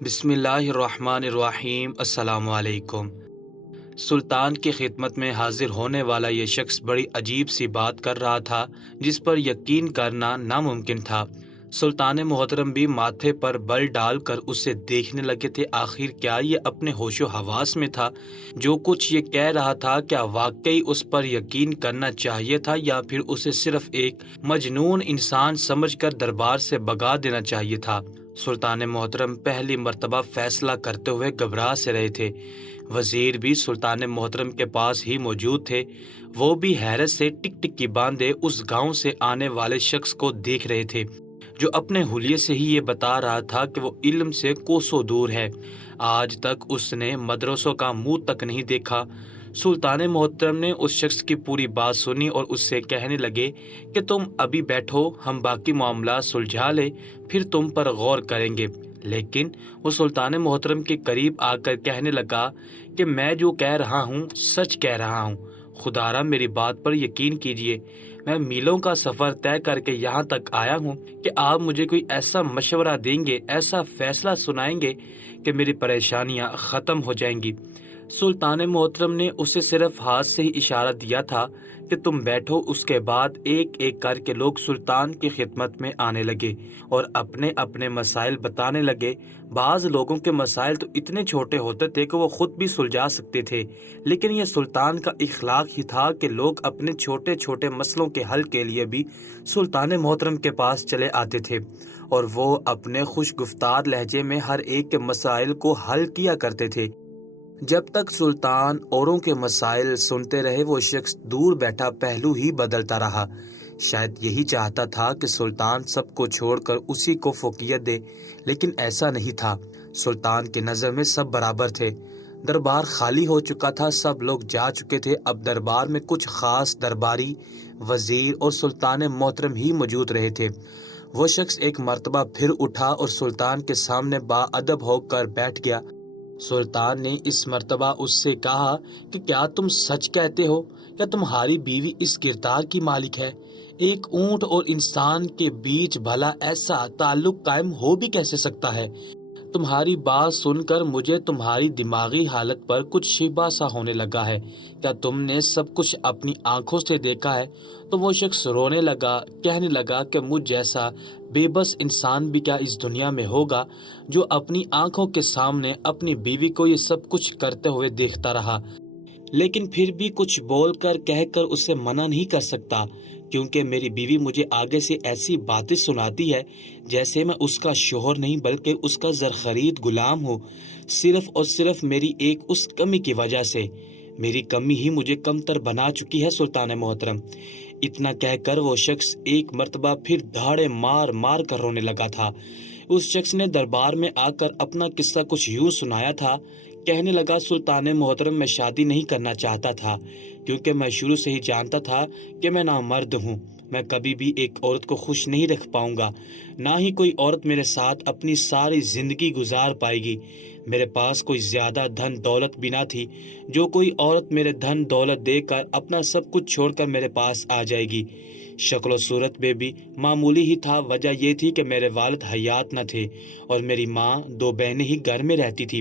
بسم اللہ الرحمن الرحیم۔ السلام علیکم۔ سلطان کی خدمت میں حاضر ہونے والا یہ شخص بڑی عجیب سی بات کر رہا تھا جس پر یقین کرنا ناممکن تھا۔ سلطان محترم بھی ماتھے پر بل ڈال کر اسے دیکھنے لگے تھے۔ آخر کیا یہ اپنے ہوش و حواس میں تھا؟ جو کچھ یہ کہہ رہا تھا کیا واقعی اس پر یقین کرنا چاہیے تھا یا پھر اسے صرف ایک مجنون انسان سمجھ کر دربار سے بھگا دینا چاہیے تھا؟ سلطان محترم پہلی مرتبہ فیصلہ کرتے ہوئے گھبرا سے رہے تھے۔ وزیر بھی سلطان محترم کے پاس ہی موجود تھے۔ وہ بھی حیرت سے ٹک ٹک کی باندھے اس گاؤں سے آنے والے شخص کو دیکھ رہے تھے جو اپنے حلیے سے ہی یہ بتا رہا تھا کہ وہ علم سے کوسوں دور ہے۔ آج تک اس نے مدرسوں کا منہ تک نہیں دیکھا۔ سلطان محترم نے اس شخص کی پوری بات سنی اور اس سے کہنے لگے کہ تم ابھی بیٹھو، ہم باقی معاملات سلجھا لیں، پھر تم پر غور کریں گے۔ لیکن وہ سلطان محترم کے قریب آ کر کہنے لگا کہ میں جو کہہ رہا ہوں سچ کہہ رہا ہوں، خدارا میری بات پر یقین کیجیے۔ میں میلوں کا سفر طے کر کے یہاں تک آیا ہوں کہ آپ مجھے کوئی ایسا مشورہ دیں گے، ایسا فیصلہ سنائیں گے کہ میری پریشانیاں ختم ہو جائیں گی۔ سلطان محترم نے اسے صرف ہاتھ سے ہی اشارہ دیا تھا کہ تم بیٹھو۔ اس کے بعد ایک ایک کر کے لوگ سلطان کی خدمت میں آنے لگے اور اپنے اپنے مسائل بتانے لگے۔ بعض لوگوں کے مسائل تو اتنے چھوٹے ہوتے تھے کہ وہ خود بھی سلجھا سکتے تھے، لیکن یہ سلطان کا اخلاق ہی تھا کہ لوگ اپنے چھوٹے چھوٹے مسئلوں کے حل کے لیے بھی سلطان محترم کے پاس چلے آتے تھے اور وہ اپنے خوش گفتار لہجے میں ہر ایک کے مسائل کو حل کیا کرتے تھے۔ جب تک سلطان اوروں کے مسائل سنتے رہے وہ شخص دور بیٹھا پہلو ہی بدلتا رہا۔ شاید یہی چاہتا تھا کہ سلطان سب کو چھوڑ کر اسی کو فوقیت دے، لیکن ایسا نہیں تھا۔ سلطان کی نظر میں سب برابر تھے۔ دربار خالی ہو چکا تھا، سب لوگ جا چکے تھے۔ اب دربار میں کچھ خاص درباری، وزیر اور سلطان محترم ہی موجود رہے تھے۔ وہ شخص ایک مرتبہ پھر اٹھا اور سلطان کے سامنے باادب ہو کر بیٹھ گیا۔ سلطان نے اس مرتبہ اس سے کہا کہ کیا تم سچ کہتے ہو؟ کیا تمہاری بیوی اس کردار کی مالک ہے؟ ایک اونٹ اور انسان کے بیچ بھلا ایسا تعلق قائم ہو بھی کیسے سکتا ہے؟ تمہاری بات سن کر مجھے تمہاری دماغی حالت پر کچھ شبہ سا ہونے لگا ہے۔ کیا تم نے سب کچھ اپنی آنکھوں سے دیکھا ہے؟ تو وہ شخص رونے لگا، کہنے لگا کہ مجھ جیسا بے بس انسان بھی کیا اس دنیا میں ہوگا جو اپنی آنکھوں کے سامنے اپنی بیوی کو یہ سب کچھ کرتے ہوئے دیکھتا رہا، لیکن پھر بھی کچھ بول کر کہہ کر اسے منع نہیں کر سکتا، کیونکہ میری بیوی مجھے آگے سے ایسی باتیں سناتی ہے جیسے میں اس کا شوہر نہیں بلکہ اس کا زرخرید غلام ہوں، صرف اور صرف میری ایک اس کمی کی وجہ سے۔ میری کمی ہی مجھے کمتر بنا چکی ہے سلطان محترم۔ اتنا کہہ کر وہ شخص ایک مرتبہ پھر دھاڑے مار مار کر رونے لگا تھا۔ اس شخص نے دربار میں آ کر اپنا قصہ کچھ یوں سنایا تھا۔ کہنے لگا، سلطان محترم میں شادی نہیں کرنا چاہتا تھا کیونکہ میں شروع سے ہی جانتا تھا کہ میں نامرد ہوں۔ میں کبھی بھی ایک عورت کو خوش نہیں رکھ پاؤں گا، نہ ہی کوئی عورت میرے ساتھ اپنی ساری زندگی گزار پائے گی۔ میرے پاس کوئی زیادہ دھن دولت بھی نہ تھی جو کوئی عورت میرے دھن دولت دے کر اپنا سب کچھ چھوڑ کر میرے پاس آ جائے گی۔ شکل و صورت میں بھی معمولی ہی تھا۔ وجہ یہ تھی کہ میرے والد حیات نہ تھے اور میری ماں، دو بہنیں ہی گھر میں رہتی تھی۔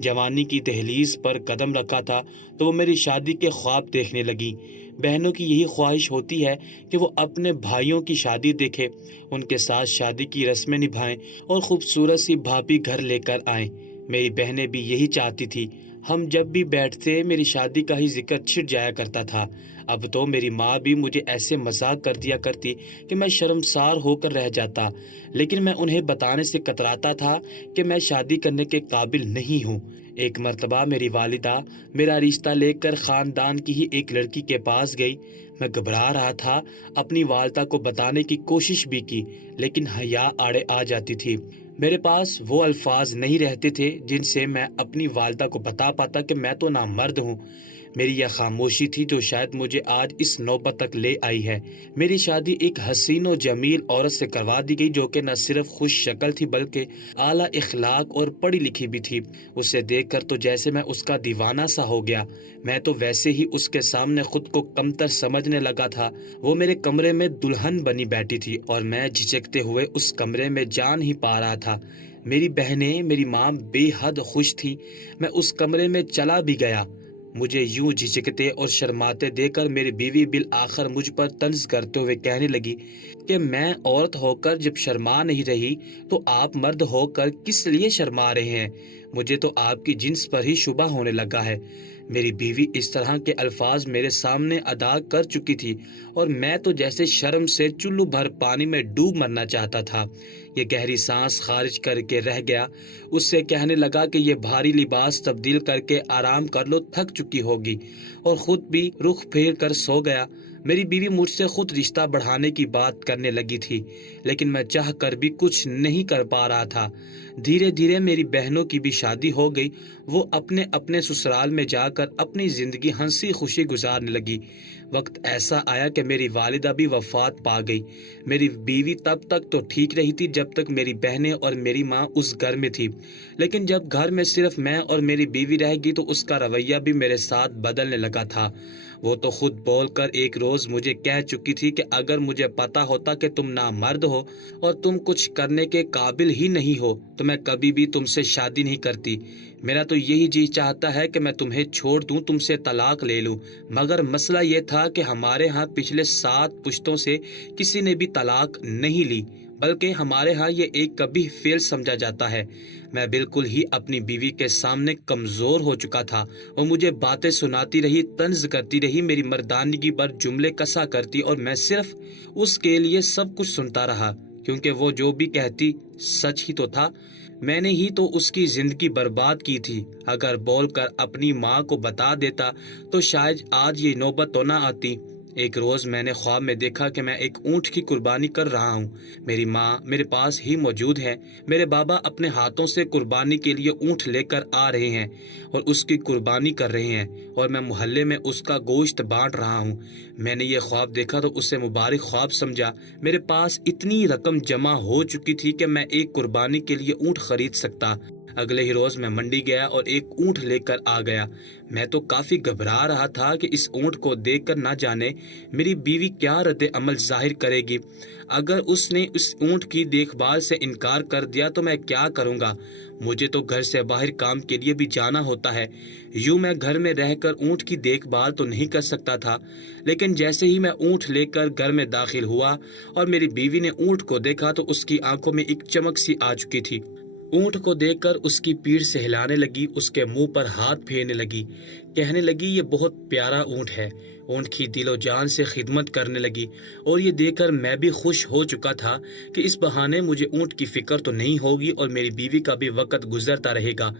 جوانی کی دہلیز پر قدم رکھا تھا تو وہ میری شادی کے خواب دیکھنے لگی۔ بہنوں کی یہی خواہش ہوتی ہے کہ وہ اپنے بھائیوں کی شادی دیکھے، ان کے ساتھ شادی کی رسمیں نبھائیں اور خوبصورت سی بھابھی گھر لے کر آئیں۔ میری بہنیں بھی یہی چاہتی تھی۔ ہم جب بھی بیٹھتے میری شادی کا ہی ذکر چھڑ جایا کرتا تھا۔ اب تو میری ماں بھی مجھے ایسے مذاق کر دیا کرتی کہ میں شرمسار ہو کر رہ جاتا، لیکن میں انہیں بتانے سے کتراتا تھا کہ میں شادی کرنے کے قابل نہیں ہوں۔ ایک مرتبہ میری والدہ میرا رشتہ لے کر خاندان کی ہی ایک لڑکی کے پاس گئی۔ میں گھبرا رہا تھا، اپنی والدہ کو بتانے کی کوشش بھی کی، لیکن حیا آڑے آ جاتی تھی۔ میرے پاس وہ الفاظ نہیں رہتے تھے جن سے میں اپنی والدہ کو بتا پاتا کہ میں تو نامرد ہوں۔ میری یہ خاموشی تھی جو شاید مجھے آج اس نوبت تک لے آئی ہے۔ میری شادی ایک حسین و جمیل عورت سے کروا دی گئی جو کہ نہ صرف خوش شکل تھی بلکہ اعلیٰ اخلاق اور پڑھی لکھی بھی تھی۔ اسے دیکھ کر تو جیسے میں اس کا دیوانہ سا ہو گیا۔ میں تو ویسے ہی اس کے سامنے خود کو کمتر سمجھنے لگا تھا۔ وہ میرے کمرے میں دلہن بنی بیٹھی تھی اور میں جھجکتے ہوئے اس کمرے میں جان ہی پا رہا تھا۔ میری بہنیں، میری ماں بے حد خوش تھی۔ میں اس کمرے میں چلا بھی گیا۔ مجھے یوں جھجکتے اور شرماتے دیکھ کر میری بیوی بالآخر مجھ پر طنز کرتے ہوئے کہنے لگی کہ میں عورت ہو کر جب شرما نہیں رہی تو آپ مرد ہو کر کس لیے شرما رہے ہیں؟ مجھے تو آپ کی جنس پر ہی شبہ ہونے لگا ہے۔ میری بیوی اس طرح کے الفاظ میرے سامنے ادا کر چکی تھی اور میں تو جیسے شرم سے چلو بھر پانی میں ڈوب مرنا چاہتا تھا۔ یہ گہری سانس خارج کر کے رہ گیا۔ اس سے کہنے لگا کہ یہ بھاری لباس تبدیل کر کے آرام کر لو، تھک چکی ہوگی، اور خود بھی رخ پھیر کر سو گیا۔ میری بیوی مجھ سے خود رشتہ بڑھانے کی بات کرنے لگی تھی، لیکن میں چاہ کر بھی کچھ نہیں کر پا رہا تھا۔ دھیرے دھیرے میری بہنوں کی بھی شادی ہو گئی۔ وہ اپنے اپنے سسرال میں جا کر اپنی زندگی ہنسی خوشی گزارنے لگی۔ وقت ایسا آیا کہ میری والدہ بھی وفات پا گئی۔ میری بیوی تب تک تو ٹھیک رہی تھی جب تک میری بہنیں اور میری ماں اس گھر میں تھی، لیکن جب گھر میں صرف میں اور میری بیوی رہ گئی تو اس کا رویہ بھی میرے ساتھ بدلنے لگا تھا۔ وہ تو خود بول کر ایک روز مجھے کہہ چکی تھی کہ اگر مجھے پتا ہوتا کہ تم نامرد ہو اور تم کچھ کرنے کے قابل ہی نہیں ہو تو میں کبھی بھی تم سے شادی نہیں کرتی۔ میرا تو یہی جی چاہتا ہے کہ میں تمہیں چھوڑ دوں، تم سے طلاق لے لوں، مگر مسئلہ یہ تھا کہ ہمارے ہاں پچھلے 7 پشتوں سے کسی نے بھی طلاق نہیں لی، بلکہ ہمارے ہاں یہ ایک کبھی فعل سمجھا جاتا ہے۔ میں بالکل ہی اپنی بیوی کے سامنے کمزور ہو چکا تھا۔ وہ مجھے باتیں سناتی رہی، طنز کرتی رہی، میری مردانگی پر جملے کسا کرتی اور میں صرف اس کے لیے سب کچھ سنتا رہا، کیونکہ وہ جو بھی کہتی سچ ہی تو تھا۔ میں نے ہی تو اس کی زندگی برباد کی تھی۔ اگر بول کر اپنی ماں کو بتا دیتا تو شاید آج یہ نوبت تو نہ آتی۔ ایک روز میں نے خواب میں دیکھا کہ میں ایک اونٹ کی قربانی کر رہا ہوں۔ میری ماں میرے پاس ہی موجود ہے۔ میرے بابا اپنے ہاتھوں سے قربانی کے لیے اونٹ لے کر آ رہے ہیں اور اس کی قربانی کر رہے ہیں، اور میں محلے میں اس کا گوشت بانٹ رہا ہوں۔ میں نے یہ خواب دیکھا تو اسے مبارک خواب سمجھا۔ میرے پاس اتنی رقم جمع ہو چکی تھی کہ میں ایک قربانی کے لیے اونٹ خرید سکتا۔ اگلے ہی روز میں منڈی گیا اور ایک اونٹ لے کر آ گیا۔ میں تو کافی گھبرا رہا تھا کہ اس اونٹ کو دیکھ کر نہ جانے میری بیوی کیا رد عمل ظاہر کرے گی۔ اگر اس نے اس اونٹ کی دیکھ بھال سے انکار کر دیا تو میں کیا کروں گا؟ مجھے تو گھر سے باہر کام کے لیے بھی جانا ہوتا ہے۔ یوں میں گھر میں رہ کر اونٹ کی دیکھ بھال تو نہیں کر سکتا تھا۔ لیکن جیسے ہی میں اونٹ لے کر گھر میں داخل ہوا اور میری بیوی نے اونٹ کو دیکھا تو اس کی آنکھوں میں ایک چمک سی آ چکی تھی۔ اونٹ کو دیکھ کر اس کی پیٹھ سے ہلانے لگی، اس کے منہ پر ہاتھ پھیرنے لگی، کہنے لگی یہ بہت پیارا اونٹ ہے۔ اونٹ کی دل و جان سے خدمت کرنے لگی، اور یہ دیکھ کر میں بھی خوش ہو چکا تھا کہ اس بہانے مجھے اونٹ کی فکر تو نہیں ہوگی اور میری بیوی کا بھی وقت گزرتا رہے گا۔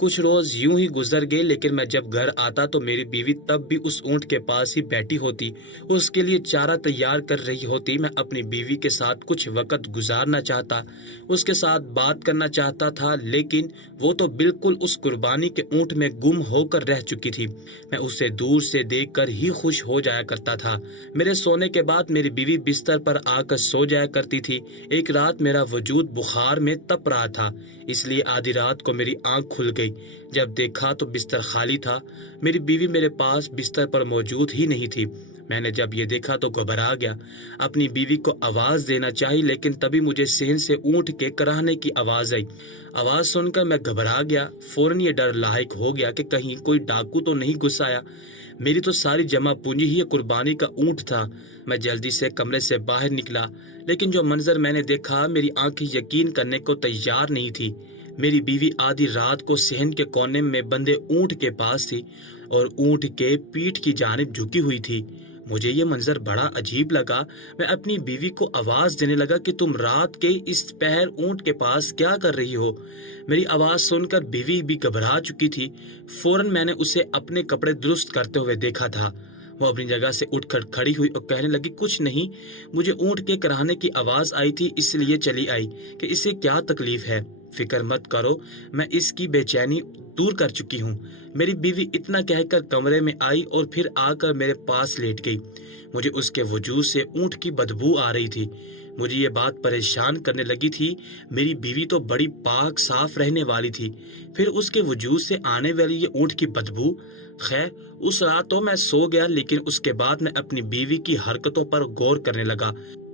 کچھ روز یوں ہی گزر گئے، لیکن میں جب گھر آتا تو میری بیوی تب بھی اس اونٹ کے پاس ہی بیٹھی ہوتی، اس کے لیے چارہ تیار کر رہی ہوتی۔ میں اپنی بیوی کے ساتھ کچھ وقت گزارنا چاہتا، اس کے ساتھ بات کرنا چاہتا تھا، لیکن وہ تو بالکل اس قربانی کے اونٹ میں گم ہو کر رہ چکی تھی۔ میں اسے دور سے دیکھ کر ہی خوش ہو جایا کرتا تھا۔ میرے سونے کے بعد میری بیوی بستر پر آ کر سو جایا کرتی تھی۔ ایک رات میرا وجود بخار میں تپ رہا تھا، اس لیے آدھی رات کو میری آنکھ کھل گئی۔ جب دیکھا تو بستر خالی تھا، میری بیوی میرے پاس بستر پر موجود ہی نہیں تھی۔ میں نے جب یہ دیکھا تو گھبرا گیا۔ اپنی بیوی کو آواز دینا چاہی، لیکن تبھی مجھے صحن سے اونٹ کے کراہنے کی آواز آئی۔ آواز سن کر میں گھبرا گیا۔ فوراً یہ ڈر لاحق ہو گیا کہ کہیں کوئی ڈاکو تو نہیں گھس آیا۔ میری تو ساری جمع پونجی ہی قربانی کا اونٹ تھا۔ میں جلدی سے کمرے سے باہر نکلا، لیکن جو منظر میں نے دیکھا میری آنکھیں یقین کرنے کو تیار نہیں تھی۔ میری بیوی آدھی رات کو صحن کے کونے میں بندھے اونٹ کے پاس تھی اور اونٹ کے پیٹھ کی جانب جھکی ہوئی تھی۔ مجھے یہ منظر بڑا عجیب لگا۔ میں اپنی بیوی کو آواز دینے لگا کہ تم رات کے اس پہر اونٹ کے پاس کیا کر رہی ہو؟ میری آواز سن کر بیوی بھی گھبرا چکی تھی۔ فوراً میں نے اسے اپنے کپڑے درست کرتے ہوئے دیکھا تھا۔ وہ اپنی جگہ سے اٹھ کر کھڑی ہوئی اور کہنے لگی کچھ نہیں، مجھے اونٹ کے کراہنے کی آواز آئی تھی، اس لیے چلی آئی کہ اسے کیا تکلیف ہے۔ فکر مت کرو، میں اس کی بے چینی دور کر چکی ہوں۔ میری بیوی اتنا کہہ کر کمرے میں آئی اور پھر آ کر میرے پاس لیٹ گئی۔ مجھے اس کے وجود سے اونٹ کی بدبو آ رہی تھی۔ مجھے یہ بات پریشان کرنے لگی تھی۔ میری بیوی تو بڑی پاک صاف رہنے والی تھی، پھر اس کے وجود سے آنے والی یہ اونٹ کی بدبو۔ خیر، اس رات تو میں سو گیا، لیکن اس کے بعد میں اپنی بیوی کی حرکتوں پر غور کرنے لگا۔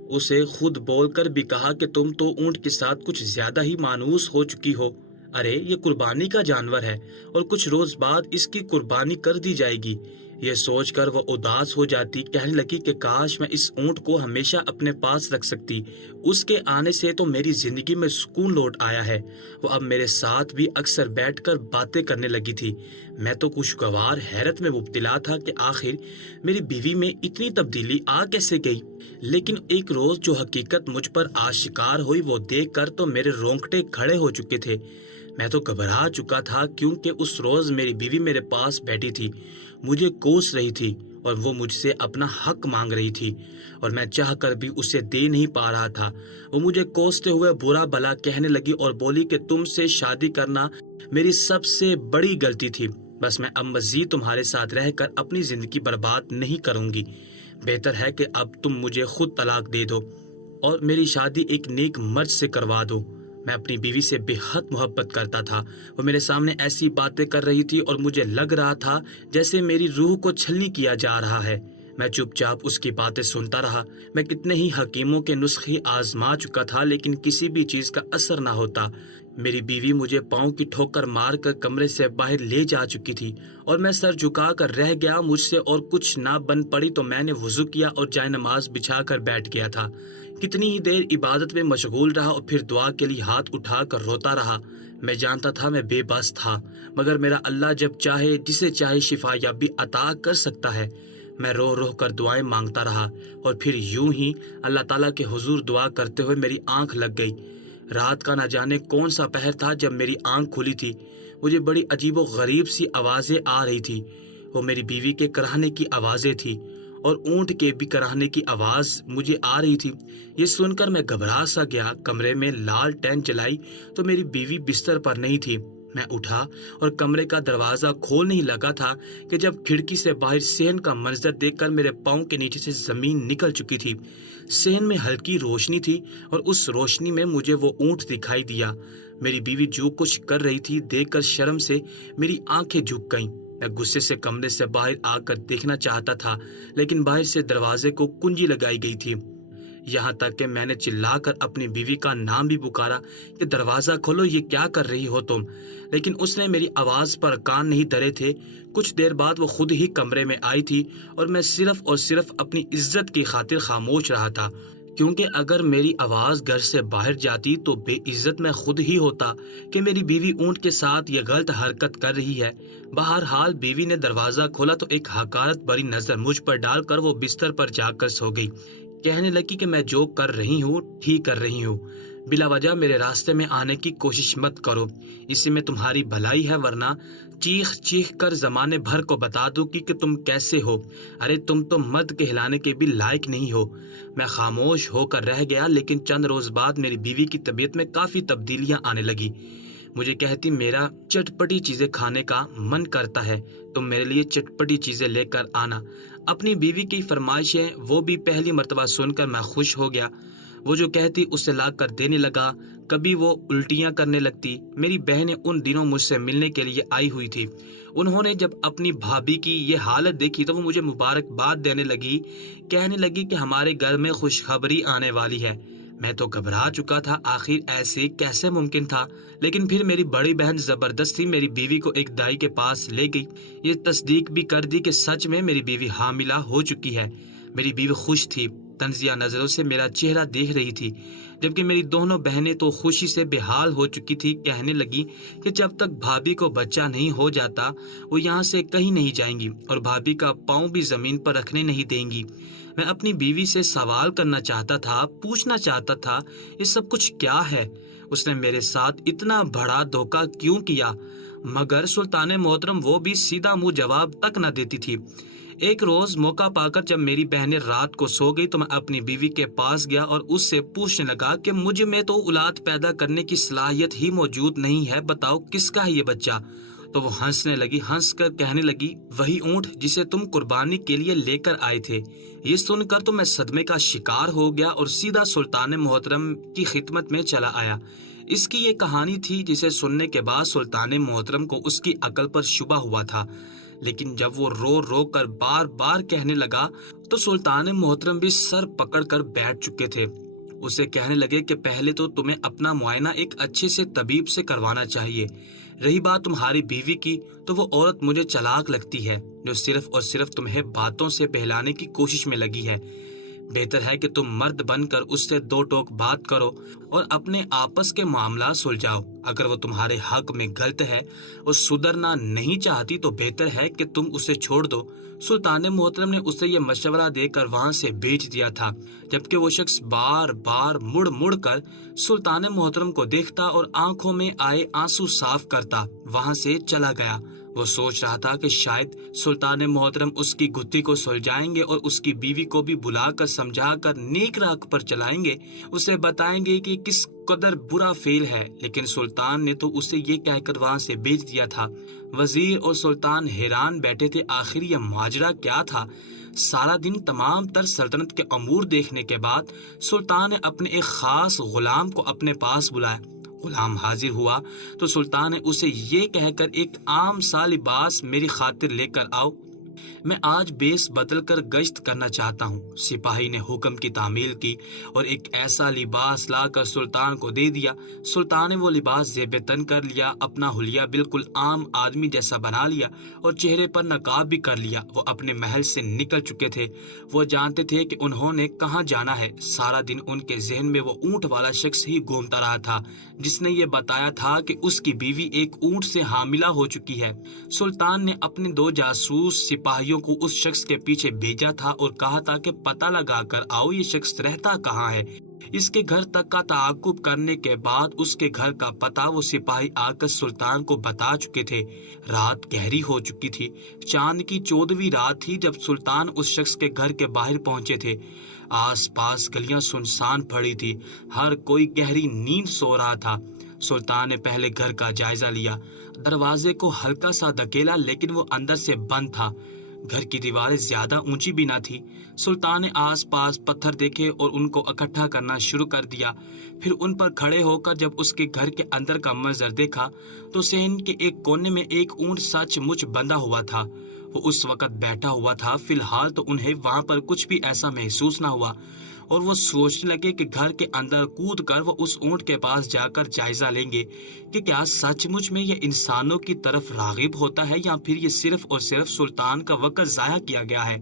اسے خود بول کر بھی کہا کہ تم تو اونٹ کے ساتھ کچھ زیادہ ہی مانوس ہو چکی ہو۔ ارے یہ قربانی کا جانور ہے اور کچھ روز بعد اس کی قربانی کر دی جائے گی۔ یہ سوچ کر وہ اداس ہو جاتی، کہنے لگی کہ کاش میں اس اونٹ کو ہمیشہ اپنے پاس رکھ سکتی۔ اس کے آنے سے تو میری زندگی میں سکون لوٹ آیا ہے۔ وہ اب میرے ساتھ بھی اکثر بیٹھ کر باتیں کرنے لگی تھی۔ میں تو خوشگوار حیرت میں مبتلا تھا کہ آخر میری بیوی میں اتنی تبدیلی آ کیسے گئی۔ لیکن ایک روز جو حقیقت مجھ پر آشکار ہوئی وہ دیکھ کر تو میرے رونگٹے کھڑے ہو چکے تھے۔ میں تو گھبرا چکا تھا کیونکہ اس روز میری بیوی میرے پاس بیٹھی تھی، مجھے کوس رہی تھی اور وہ مجھ سے اپنا حق مانگ رہی تھی اور میں چاہ کر بھی اسے دے نہیں پا رہا تھا۔ وہ مجھے کوستے ہوئے برا بھلا کہنے لگی اور بولی کہ تم سے شادی کرنا میری سب سے بڑی غلطی تھی۔ بس میں اب مزید تمہارے ساتھ رہ کر اپنی زندگی برباد نہیں کروں گی۔ بہتر ہے کہ اب تم مجھے خود طلاق دے دو اور میری شادی ایک نیک مرد سے کروا دو۔ میں اپنی بیوی سے بے حد محبت کرتا تھا۔ وہ میرے سامنے ایسی باتیں کر رہی تھی اور مجھے لگ رہا تھا جیسے میری روح کو چھلنی کیا جا رہا ہے۔ میں چپ چاپ اس کی باتیں سنتا رہا۔ میں کتنے ہی حکیموں کے نسخے آزما چکا تھا لیکن کسی بھی چیز کا اثر نہ ہوتا۔ میری بیوی مجھے پاؤں کی ٹھوکر مار کر کمرے سے باہر لے جا چکی تھی اور میں سر جھکا کر رہ گیا۔ مجھ سے اور کچھ نہ بن پڑی تو میں نے وضو کیا اور جائے نماز بچھا کر بیٹھ گیا تھا۔ کتنی ہی دیر عبادت میں مشغول رہا اور پھر دعا کے لیے ہاتھ اٹھا کر روتا رہا۔ میں جانتا تھا میں بے بس تھا، مگر میرا اللہ جب چاہے جسے چاہے شفا یابی عطا کر سکتا ہے۔ میں رو رو کر دعائیں مانگتا رہا اور پھر یوں ہی اللہ تعالیٰ کے حضور دعا کرتے ہوئے میری آنکھ لگ گئی۔ رات کا نہ جانے کون سا پہر تھا جب میری آنکھ کھلی تھی۔ مجھے بڑی عجیب و غریب سی آوازیں آ رہی تھی۔ وہ میری بیوی کے کراہنے کی آوازیں تھی اور اونٹ کے بھی کراہنے کی آواز مجھے آ رہی تھی۔ یہ سن کر میں گھبرا سا گیا۔ کمرے میں لال ٹین جلائی تو میری بیوی بستر پر نہیں تھی۔ میں اٹھا اور کمرے کا دروازہ کھولنے ہی لگا تھا کہ جب کھڑکی سے باہر صحن کا منظر دیکھ کر میرے پاؤں کے نیچے سے زمین نکل چکی تھی۔ صحن میں ہلکی روشنی تھی اور اس روشنی میں مجھے وہ اونٹ دکھائی دیا۔ میری بیوی جو کچھ کر رہی تھی دیکھ کر شرم سے میری آنکھیں جھک گئیں۔ میں غصے سے کمرے سے باہر آ کر دیکھنا چاہتا تھا لیکن باہر سے دروازے کو کنجی لگائی گئی تھی۔ یہاں تک کہ میں نے چلا کر اپنی بیوی کا نام بھی پکارا کہ دروازہ کھولو، یہ کیا کر رہی ہو تم؟ لیکن اس نے میری آواز پر کان نہیں دھرے تھے۔ کچھ دیر بعد وہ خود ہی کمرے میں آئی تھی اور میں صرف اور صرف اپنی عزت کی خاطر خاموش رہا تھا، کیونکہ اگر میری آواز گھر سے باہر جاتی تو بے عزت میں خود ہی ہوتا کہ میری بیوی اونٹ کے ساتھ یہ غلط حرکت کر رہی ہے۔ بہرحال بیوی نے دروازہ کھولا تو ایک حقارت بھری نظر مجھ پر ڈال کر وہ بستر پر جا کر سو گئی۔ کہنے لگی کہ میں جو کر رہی ہوں ٹھیک کر رہی ہوں، بلا وجہ میرے راستے میں آنے کی کوشش مت کرو، اس میں تمہاری بھلائی ہے، ورنہ چیخ چیخ کر زمانے بھر کو بتا دوں کہ تم کیسے ہو۔ ارے تم تو مرد کہلانے کے بھی لائق نہیں ہو۔ میں خاموش ہو کر رہ گیا لیکن چند روز بعد میری بیوی کی طبیعت میں کافی تبدیلیاں آنے لگی۔ مجھے کہتی میرا چٹپٹی چیزیں کھانے کا من کرتا ہے، تم میرے لیے چٹپٹی چیزیں لے کر آنا۔ اپنی بیوی کی فرمائشیں وہ بھی پہلی مرتبہ سن کر میں خوش ہو گیا۔ وہ جو کہتی اسے لا کر دینے لگا۔ کبھی وہ الٹیاں کرنے لگتی۔ میری بہنیں ان دنوں مجھ سے ملنے کے لیے آئی ہوئی تھی۔ انہوں نے جب اپنی بھابھی کی یہ حالت دیکھی تو وہ مجھے مبارکباد دینے لگی، کہنے لگی کہ ہمارے گھر میں خوشخبری آنے والی ہے۔ میں تو گھبرا چکا تھا، آخر ایسے کیسے ممکن تھا؟ لیکن پھر میری بڑی بہن زبردستی میری بیوی کو ایک دائی کے پاس لے گئی۔ یہ تصدیق بھی کر دی کہ سچ میں میری بیوی حاملہ ہو چکی ہے۔ میری بیوی خوش تھی، طنزیہ نظروں سے میرا چہرہ دیکھ رہی تھی، جبکہ میری دونوں بہنیں تو خوشی سے بے حال ہو چکی تھی۔ کہنے لگی کہ جب تک بھابھی کو بچہ نہیں ہو جاتا وہ یہاں سے کہیں نہیں جائیں گی اور بھابھی کا پاؤں بھی زمین پر رکھنے نہیں دیں گی۔ میں اپنی بیوی سے سوال کرنا چاہتا تھا، پوچھنا چاہتا تھا یہ سب کچھ کیا ہے؟ اس نے میرے ساتھ اتنا بڑا دھوکہ کیوں کیا؟ مگر سلطان محترم وہ بھی سیدھا منہ جواب تک نہ دیتی تھی۔ ایک روز موقع پا کر جب میری بہنیں رات کو سو گئی تو میں اپنی بیوی کے پاس گیا اور اس سے پوچھنے لگا کہ مجھ میں تو اولاد پیدا کرنے کی صلاحیت ہی موجود نہیں ہے، بتاؤ کس کا ہے یہ بچہ؟ تو وہ ہنسنے لگی، ہنس کر کہنے لگی وہی اونٹ جسے تم قربانی کے لیے لے کر آئے تھے۔ یہ سن کر تو میں صدمے کا شکار ہو گیا اور سیدھا سلطان محترم کی خدمت میں چلا آیا۔ اس کی یہ کہانی تھی جسے سننے کے بعد سلطان محترم کو اس کی عقل پر شبہ ہوا تھا، لیکن جب وہ رو رو کر بار بار کہنے لگا تو سلطان محترم بھی سر پکڑ کر بیٹھ چکے تھے۔ اسے کہنے لگے کہ پہلے تو تمہیں اپنا معائنہ ایک اچھے سے طبیب سے کروانا چاہیے۔ رہی بات تمہاری بیوی کی، تو وہ عورت مجھے چلاک لگتی ہے، جو صرف اور صرف تمہیں باتوں سے بہلانے کی کوشش میں لگی ہے۔ بہتر ہے کہ تم مرد بن کر اس سے دو ٹوک بات کرو اور اپنے آپس کے معاملات سلجھاؤ۔ اگر وہ تمہارے حق میں غلط ہے اور سدھرنا نہیں چاہتی تو بہتر ہے کہ تم اسے چھوڑ دو۔ سلطان محترم نے اسے یہ مشورہ دے کر وہاں سے بھیج دیا تھا، جبکہ وہ شخص بار بار مڑ مڑ کر سلطان محترم کو دیکھتا اور آنکھوں میں آئے آنسو صاف کرتا وہاں سے چلا گیا۔ وہ سوچ رہا تھا کہ شاید سلطان محترم اس کی گتھی کو سلجھائیں گے اور اس کی بیوی کو بھی بلا کر سمجھا کر نیک راہ پر چلائیں گے، اسے بتائیں گے کہ کس قدر برا فعل ہے، لیکن سلطان نے تو اسے یہ کہہ کر وہاں سے بھیج دیا تھا۔ وزیر اور سلطان حیران بیٹھے تھے، آخر یہ ماجرا کیا تھا؟ سارا دن تمام تر سلطنت کے امور دیکھنے کے بعد سلطان نے اپنے ایک خاص غلام کو اپنے پاس بلایا۔ غلام حاضر ہوا تو سلطان نے اسے یہ کہہ کر ایک عام سا لباس میری خاطر لے کر آؤ، میں آج بیس بدل کر گشت کرنا چاہتا ہوں۔ سپاہی نے حکم کی تعمیل کی اور ایک ایسا لباس لا کر سلطان کو دے دیا۔ سلطان نے وہ لباس زیب تن کر لیا، اپنا حلیہ بالکل عام آدمی جیسا بنا لیا اور چہرے پر نقاب بھی کر لیا۔ وہ اپنے محل سے نکل چکے تھے۔ وہ جانتے تھے کہ انہوں نے کہاں جانا ہے۔ سارا دن ان کے ذہن میں وہ اونٹ والا شخص ہی گھومتا رہا تھا جس نے یہ بتایا تھا کہ اس کی بیوی ایک اونٹ سے حاملہ ہو چکی ہے۔ سلطان نے اپنے 2 جاسوس سپاہیوں کو اس شخص کے پیچھے بھیجا تھا اور کہا تھا کہ پتہ لگا کر آؤ یہ شخص رہتا کہاں ہے۔ اس کے گھر تک کا تعاقب کرنے کے بعد اس کے گھر کا پتہ وہ سپاہی آ کر سلطان کو بتا چکے تھے۔ رات گہری ہو چکی تھی، چاند کی 14ویں رات تھی جب سلطان اس شخص کے گھر کے باہر پہنچے تھے۔ آس پاس گلیاں سنسان پڑی تھی، ہر کوئی گہری نیند سو رہا تھا۔ سلطان نے پہلے گھر کا جائزہ لیا، دروازے کو ہلکا سا دھکیلا لیکن وہ اندر سے بند تھا۔ گھر کی دیواریں زیادہ اونچی بھی نہ تھی۔ سلطان نے آس پاس پتھر دیکھے اور ان کو اکٹھا کرنا شروع کر دیا۔ پھر ان پر کھڑے ہو کر جب اس کے گھر کے اندر کا منظر دیکھا تو صحن کے ایک کونے میں ایک اونٹ سچ مچ بندھا ہوا تھا۔ وہ اس وقت بیٹھا ہوا تھا۔ فی الحال تو انہیں وہاں پر کچھ بھی ایسا محسوس نہ ہوا اور وہ سوچنے لگے کہ گھر کے اندر کود کر وہ اس اونٹ کے پاس جا کر جائزہ لیں گے کہ کیا سچ مچ میں یہ انسانوں کی طرف راغب ہوتا ہے یا پھر یہ صرف اور صرف سلطان کا وقت ضائع کیا گیا ہے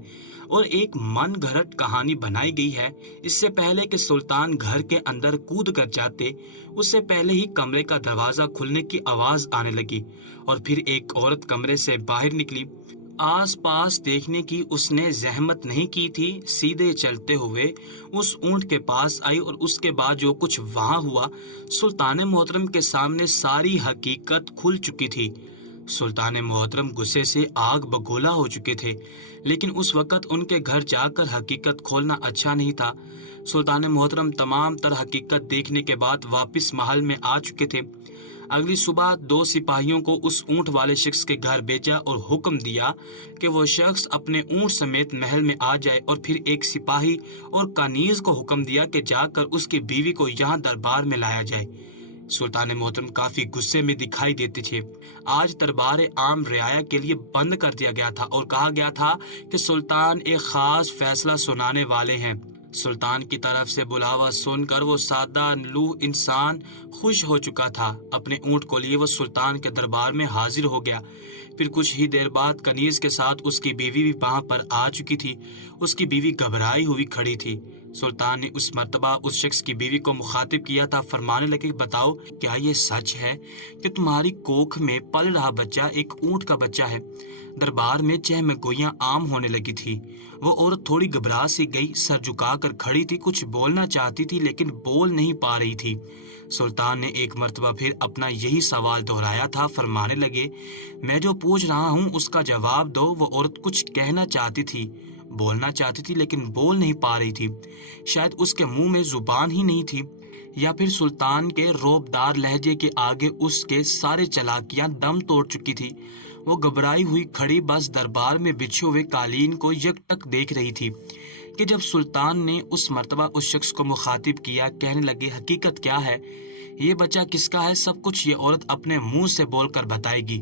اور ایک من گھڑت کہانی بنائی گئی ہے۔ اس سے پہلے کہ سلطان گھر کے اندر کود کر جاتے، اس سے پہلے ہی کمرے کا دروازہ کھلنے کی آواز آنے لگی اور پھر ایک عورت کمرے سے باہر نکلی۔ آس پاس دیکھنے کی اس نے زحمت نہیں کی تھی، سیدھے چلتے ہوئے اس اونٹ کے پاس آئی اور اس کے بعد جو کچھ وہاں ہوا، سلطان محترم کے سامنے ساری حقیقت کھل چکی تھی۔ سلطان محترم غصے سے آگ بگولا ہو چکے تھے، لیکن اس وقت ان کے گھر جا کر حقیقت کھولنا اچھا نہیں تھا۔ سلطان محترم تمام تر حقیقت دیکھنے کے بعد واپس محل میں آ چکے تھے۔ اگلی صبح 2 سپاہیوں کو اس اونٹ والے شخص کے گھر بھیجا اور حکم دیا کہ وہ شخص اپنے اونٹ سمیت محل میں آ جائے، اور پھر ایک سپاہی اور کنیز کو حکم دیا کہ جا کر اس کی بیوی کو یہاں دربار میں لایا جائے۔ سلطان محترم کافی غصے میں دکھائی دیتے تھے۔ آج دربار عام رعایا کے لیے بند کر دیا گیا تھا اور کہا گیا تھا کہ سلطان ایک خاص فیصلہ سنانے والے ہیں۔ سلطان کی طرف سے بلاوا سن کر وہ سادہ لوح انسان خوش ہو چکا تھا۔ اپنے اونٹ کو لیے وہ سلطان کے دربار میں حاضر ہو گیا۔ پھر کچھ ہی دیر بعد کنیز کے ساتھ اس کی بیوی بھی وہاں پر آ چکی تھی۔ اس کی بیوی گھبرائی ہوئی کھڑی تھی۔ سلطان نے اس مرتبہ اس شخص کی بیوی کو مخاطب کیا تھا، فرمانے لگے، بتاؤ کیا یہ سچ ہے کہ تمہاری کوکھ میں پل رہا بچہ ایک اونٹ کا بچہ ہے؟ دربار میں چہم گوئیاں عام ہونے لگی تھی۔ وہ عورت تھوڑی گھبرا سی گئی، سر جھکا کر کھڑی تھی، کچھ بولنا چاہتی تھی لیکن بول نہیں پا رہی تھی۔ سلطان نے ایک مرتبہ پھر اپنا یہی سوال دہرایا تھا، فرمانے لگے، میں جو پوچھ رہا ہوں اس کا جواب دو۔ وہ عورت کچھ کہنا چاہتی تھی، بولنا چاہتی تھی لیکن بول نہیں پا رہی تھی۔ شاید اس کے منہ میں زبان ہی نہیں تھی، یا پھر سلطان کے رعبدار لہجے کے آگے اس کے سارے چالاکیاں دم توڑ چکی تھی۔ وہ گھبرائی ہوئی کھڑی بس دربار میں بچھے ہوئے قالین کو یکٹک دیکھ رہی تھی کہ جب سلطان نے اس مرتبہ اس شخص کو مخاطب کیا، کہنے لگے، حقیقت کیا ہے؟ یہ بچہ کس کا ہے؟ سب کچھ یہ عورت اپنے منہ سے بول کر بتائے گی۔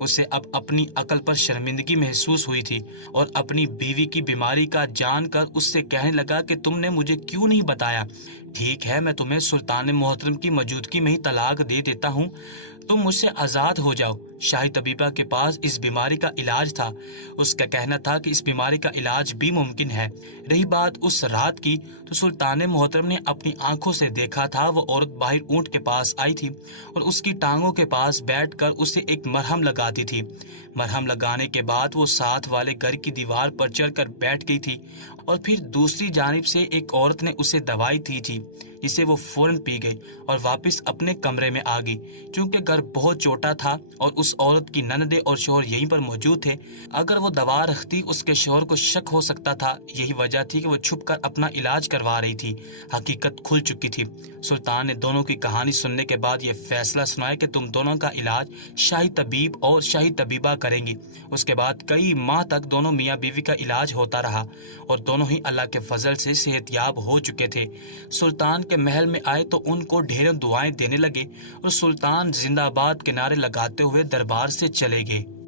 اسے اب اپنی عقل پر شرمندگی محسوس ہوئی تھی اور اپنی بیوی کی بیماری کا جان کر اس سے کہنے لگا کہ تم نے مجھے کیوں نہیں بتایا؟ ٹھیک ہے، میں تمہیں سلطان محترم کی موجودگی میں ہی طلاق دے دیتا ہوں، تم مجھ سے آزاد ہو جاؤ۔ شاہی طبیبہ کے پاس اس بیماری کا علاج تھا، اس کا کہنا تھا کہ اس بیماری کا علاج بھی ممکن ہے۔ رہی بات اس رات کی، تو سلطان محترم نے اپنی آنکھوں سے دیکھا تھا وہ عورت باہر اونٹ کے پاس آئی تھی اور اس کی ٹانگوں کے پاس بیٹھ کر اسے ایک مرہم لگاتی تھی۔ مرہم لگانے کے بعد وہ ساتھ والے گھر کی دیوار پر چڑھ کر بیٹھ گئی تھی اور پھر دوسری جانب سے ایک عورت نے اسے دوائی دی تھی جسے وہ فوراً پی گئی اور واپس اپنے کمرے میں آ گئی۔ چونکہ گھر بہت چھوٹا تھا اور اس عورت کی نندیں اور شوہر یہیں پر موجود تھے، اگر وہ دوا رکھتی اس کے شوہر کو شک ہو سکتا تھا، یہی وجہ تھی کہ وہ چھپ کر اپنا علاج کروا رہی تھی۔ حقیقت کھل چکی تھی۔ سلطان نے دونوں کی کہانی سننے کے بعد یہ فیصلہ سنایا کہ تم دونوں کا علاج شاہی طبیب اور شاہی طبیبہ کریں گی۔ اس کے بعد کئی ماہ تک دونوں میاں بیوی کا علاج ہوتا رہا اور دونوں ہی اللہ کے فضل سے صحت یاب ہو چکے تھے۔ سلطان کے محل میں آئے تو ان کو ڈھیروں دعائیں دینے لگے اور سلطان زندہ باد کے نعرے لگاتے ہوئے دربار سے چلے گئے۔